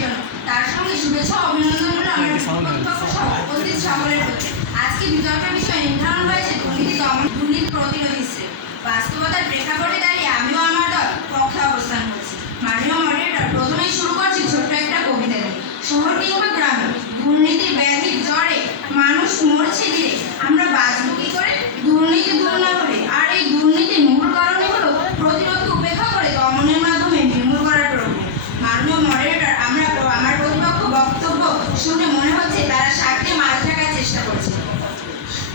জন্য তার সঙ্গে শুভেচ্ছা অভিনন্দন হলো আমার উপস্থিত সকলের প্রতি। আজকে বিতর্কের বিষয় নির্ধারণ হয়েছে দুর্নীতি দমন দুর্নীতি প্রতিরোধ হিসেবে। বাস্তবতার প্রেক্ষাপটে দাঁড়িয়ে আমিও আমার দল পক্ষে অবস্থান করছি। মাননীয় মডারেটর প্রথমেই শুরু করছি ছোট্ট একটা কবিতা শহর কিংবা গ্রামে। দুর্নীতির ব্যাধির জ্বরে মানুষ মরছে ধীরে আমরা বাঁচবো কি করে দুর্নীতি দূর না করে আর এই দুর্নীতির মূল কারণই হলো প্রতিরোধকে উপেক্ষা করে দমনের মাধ্যমে নির্মূল করার প্রক্রিয়া মাননীয় মডারেটর আমরা আমার প্রতিপক্ষ বক্তব্য শুনে মনে হচ্ছে তারা স্বার্থে মাছ রাখার চেষ্টা করছে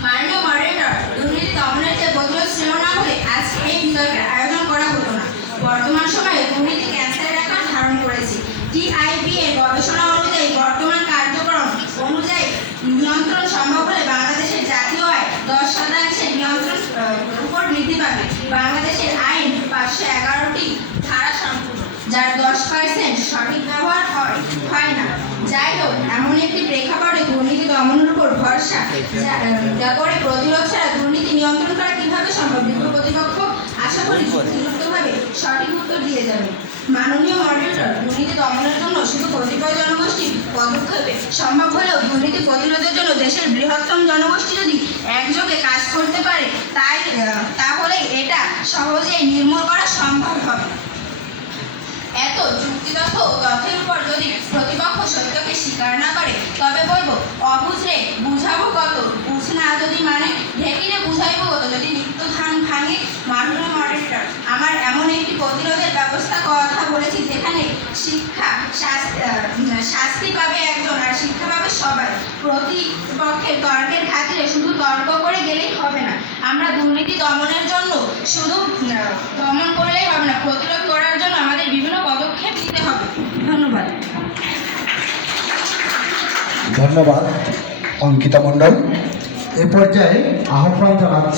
মাননীয় মডারেটর দুর্নীতি দমনের যে প্রতিরোধ ছিল না হলে বিতর্কের আয়োজন করা হতো না। বর্তমান সময়ে দুর্নীতি ক্যান্সারের আকার ধারণ করেছে। টিআইবি এর গবেষণা অনুযায়ী বর্তমান কার্যক্রম অনুযায়ী নিয়ন্ত্রণ সম্ভব হলে বাংলাদেশের জাতীয় আয় দশ শতাংশে নিয়ন্ত্রণ উপর বৃদ্ধি পাবে। বাংলাদেশের আইন পাঁচশো এগারোটি ধারা সম্পূর্ণ, যার দশ পার্সেন্ট সঠিক ব্যবহার হয় না। যাই হোক, এমন একটি প্রেক্ষাপটে দুর্নীতি দমনের উপর ভরসা যা করে প্রতিরোধ ছাড়া দুর্নীতি নিয়ন্ত্রণ করা কীভাবে সম্ভব বিজ্ঞ প্রতিপক্ষ আশা করি যুক্তিযুক্তভাবে সঠিক উত্তর দিয়ে যাবে মাননীয় মডারেটর দুর্নীতি দমনের জন্য শুধু কতিপয় জনগোষ্ঠী পদক্ষেপে সম্ভব হলেও দুর্নীতি প্রতিরোধের জন্য দেশের বৃহত্তম জনগোষ্ঠী যদি একযোগে কাজ করতে পারে, তাই তাহলে এটা সহজেই নির্মূল করা সম্ভব হবে। এত যুক্তিগত তথ্যের উপর যদি প্রতিপক্ষ সত্যকে স্বীকার না করে, তবে বলব অবুঝরে বুঝাবো কত, বুঝ না যদি মানে ঢেকিলে বুঝাইবো কত, যদি নিত্য ধান ভাঙে মাননীয় মডারেটর আমার এমন একটি প্রতিরোধের ব্যবস্থা বলেছি যেখানে শিক্ষা, শাস্তি পাবে একজন আর শিক্ষা পাবে সবাই। প্রতিপক্ষের তর্কের খাতিরে শুধু তর্ক করে গেলেই হবে না। আমরা দুর্নীতি দমনের জন্য শুধু দমন করলেই হবে না, প্রতিরোধ করার জন্য আমাদের বিভিন্ন পদক্ষেপ নিতে হবে। ধন্যবাদ। ধন্যবাদ, অঙ্কিতা মণ্ডল। এ পর্যায়ে আহ্বান জানাচ্ছি